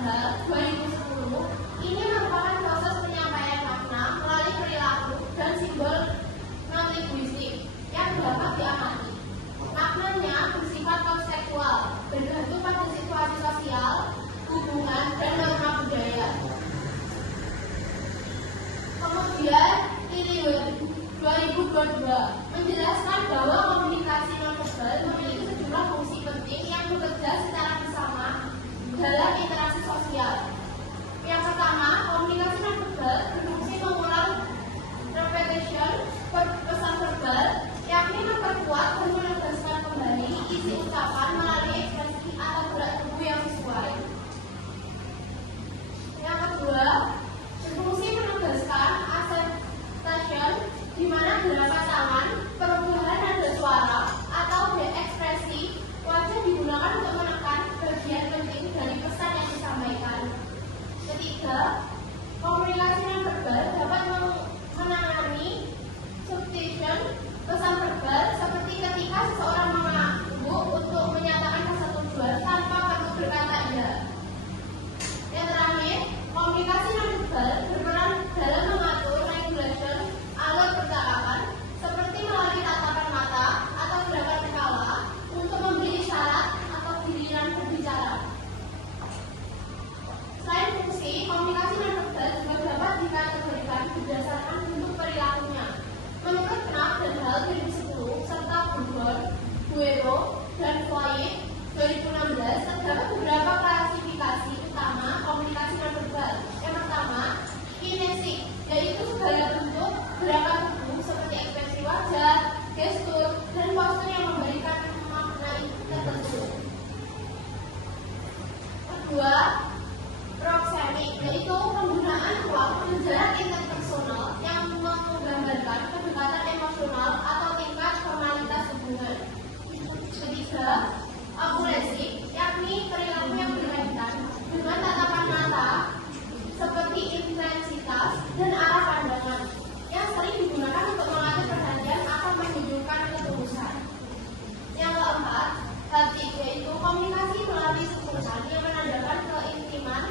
tanggal 2010 ini merupakan proses penyampaian makna melalui perilaku dan simbol non-linguistik yang dapat diamati. Maknanya bersifat konseptual, bergantung pada situasi sosial, hubungan, dan norma budaya. Kemudian, ILIWE 2022 menjelaskan bahwa komunikasi nonverbal memiliki sejumlah fungsi penting yang bekerja secara bersama dalam interaksi sosial. Yang pertama, komunikasi nonverbal berfungsi mengulang repetition pesan verbal, yakni memperkuat dan menegaskan kembali isi ucapan melalui ekspresi atau gerak tubuh yang sesuai. Yang kedua, berfungsi menegaskan accentuation, di mana gerakan tangan, perubahan nada suara, atau ekspresi wajah digunakan untuk menekan bagian penting dari pesan yang disampaikan. Ketiga, komunikasi nonverbal dapat menangani substitution pesan verbal seperti ketika seseorang mengaku untuk menyatakan pesan tujuan tanpa perlu berkata iya. Yang terakhir, komunikasi nonverbal berperan dalam mengatur regulation alur percakapan seperti melalui tatapan mata atau gerakan kepala untuk memberi isyarat atau giliran berbicara. Selain fungsi, komunikasi nonverbal juga dapat dikategorikan berdasarkan bentuk perilakunya. Menurut Knapp dan Hall 2010 serta Burgon, Guerrero, dan Floyd 2016 terdapat beberapa klasifikasi utama komunikasi nonverbal. Yang pertama, kinesik, yaitu segala bentuk gerakan tubuh seperti ekspresi wajah, gestur, dan postur yang memberikan makna tertentu. Kedua, proxemic, yaitu penggunaan ruang dan jarak interpersonal yang menggambarkan kedekatan emosional atau tingkat formalitas hubungan. Ketiga, okulesik, yakni perilaku yang berkaitan dengan tatapan mata seperti intensitas dan arah pandangan yang sering digunakan untuk mengatur perhatian atau menunjukkan ketulusan. Yang keempat, haptik, yaitu komunikasi melalui sentuhan yang menandakan keintiman,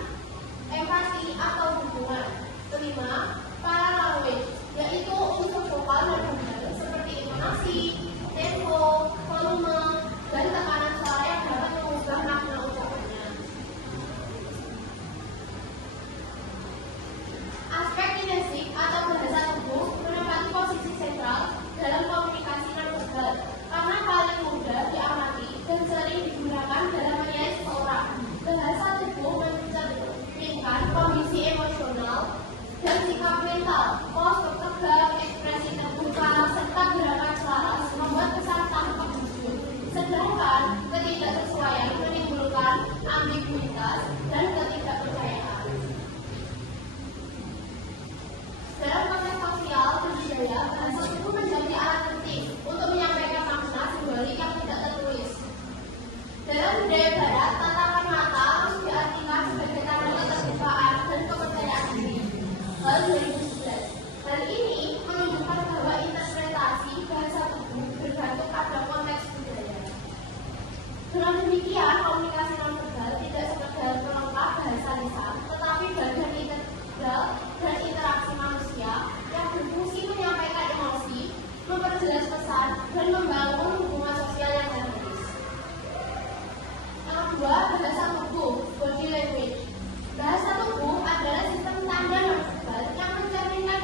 empati atau hubungan. Kelima, paralanguage, yaitu unsur vokal dan verbal seperti intonasi, tempo, volume, dan tekanan suara yang dapat mengubah makna ucapannya. Aspek kinesik atau bahasa tubuh menempati posisi sentral dalam komunikasi nonverbal karena paling mudah diamati dan sering digunakan dalam menilai seseorang. Bahasa tubuh mencerminkan kondisi emosional dan sikap mental, postur tegak, ekspresi terbuka, serta gerakan selaras membuat kesan tampak jujur. Sedangkan ketidaksesuaian menimbulkan ambiguitas dan ketidakpercayaan. Dalam konteks sosial dan budaya, bahasa tubuh menjadi alat penting untuk menyampaikan makna simbolik yang tidak tertulis. Dalam budaya Barat, tatapan mata harus diartikan sebagai tanda keterbukaan dan kepercayaan diri. Hal 2011. Hal ini menunjukkan bahwa interpretasi bahasa tubuh bergantung pada konteks budaya. Dengan demikian, komunikasi nonverbal tidak sekedar pelengkap bahasa lisan, tetapi bagian integral dan interaksi manusia yang berfungsi menyampaikan emosi, memperjelas pesan, dan membangun hubungan sosial yang harmonis. Yang kedua, bahasa tubuh, body language. Bahasa tubuh adalah sistem tanda nonverbal yang mencerminkan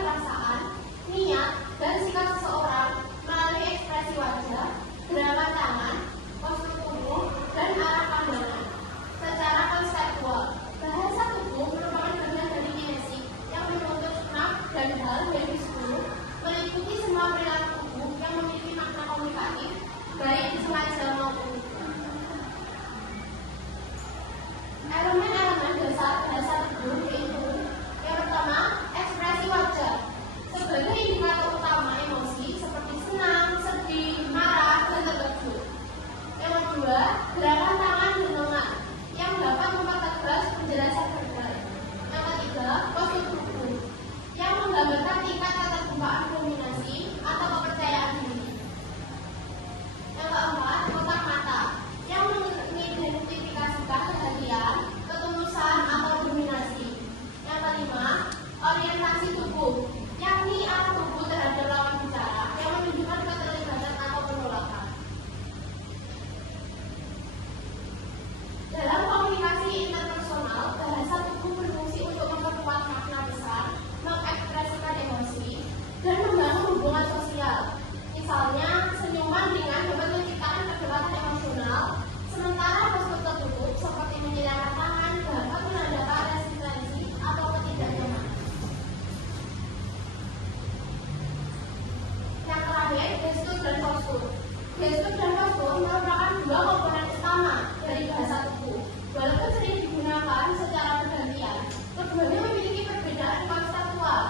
gestur dan postur merupakan dua komponen utama dari bahasa tubuh. Walaupun sering digunakan secara bergantian, keduanya memiliki perbedaan konseptual.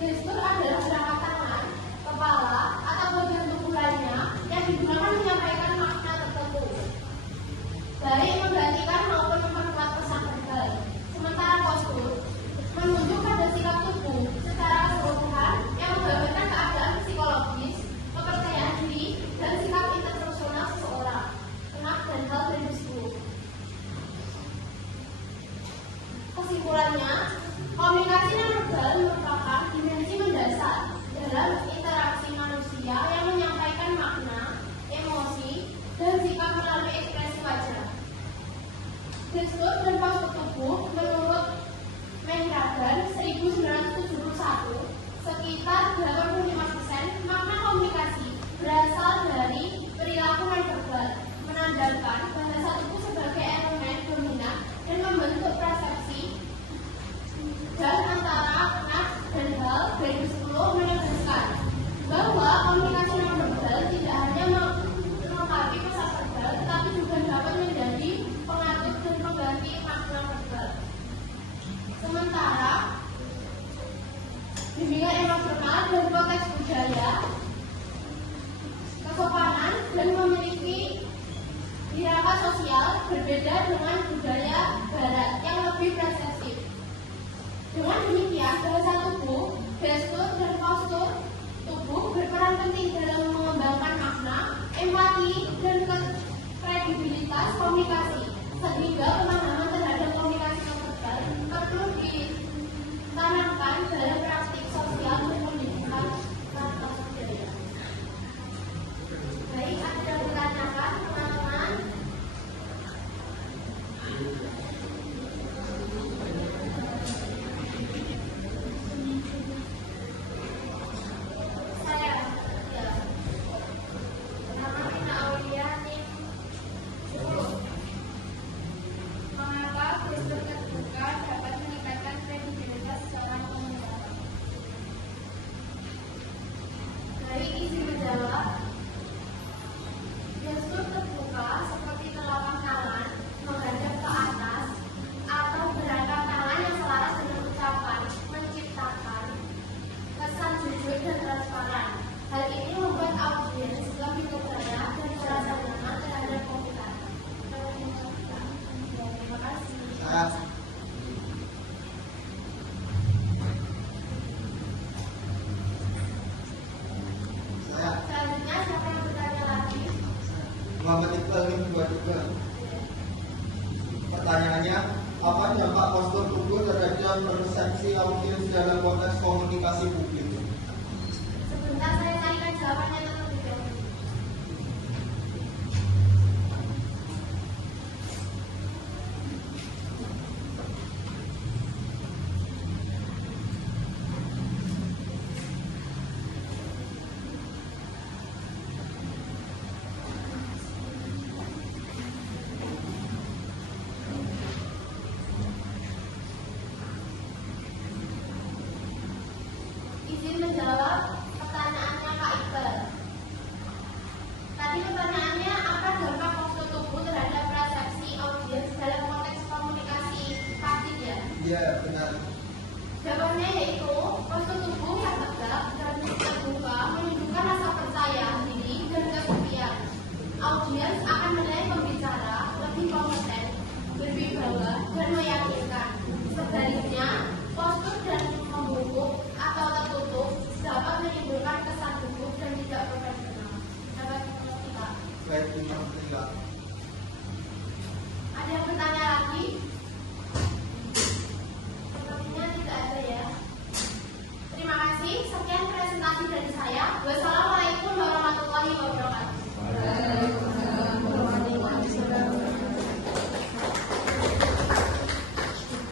Gestur adalah gerakan tangan, kepala, atau bagian tubuh lainnya yang digunakan menyampaikan makna tertentu, baik menggantikan maupun memperkuat pesan verbal. Sementara postur menunjuk pada sikap tubuh secara keseluruhan yang menggambarkan keadaan psikologis, kepercayaan diri, dan sikap interpersonal seseorang, enak dan hal dan disebut. Kesimpulannya, komunikasi non-verbal merupakan dimensi mendasar dalam interaksi manusia yang menyampaikan makna, emosi, dan sikap melalui ekspresi wajah. Gestur dan postur tubuh menurut Menragan 1971, sekitar 85% makna komunikasi berasal dari perilaku non-verbal, menandakan bahasa tubuh sebagai elemen dominan dan membentuk persepsi. Dan antara enak dan hal 2010 menegaskan bahwa komunikasi non-verbal tidak hanya melengkapi pesan verbal, tetapi juga dapat menjadi pengatur dan pengganti makna verbal. Sementara bimbingan emosional dan konteks budaya, kesopanan dan memiliki tirakat sosial berbeda dengan budaya barat yang lebih presensif. Dengan demikian, bahasa tubuh, gestur,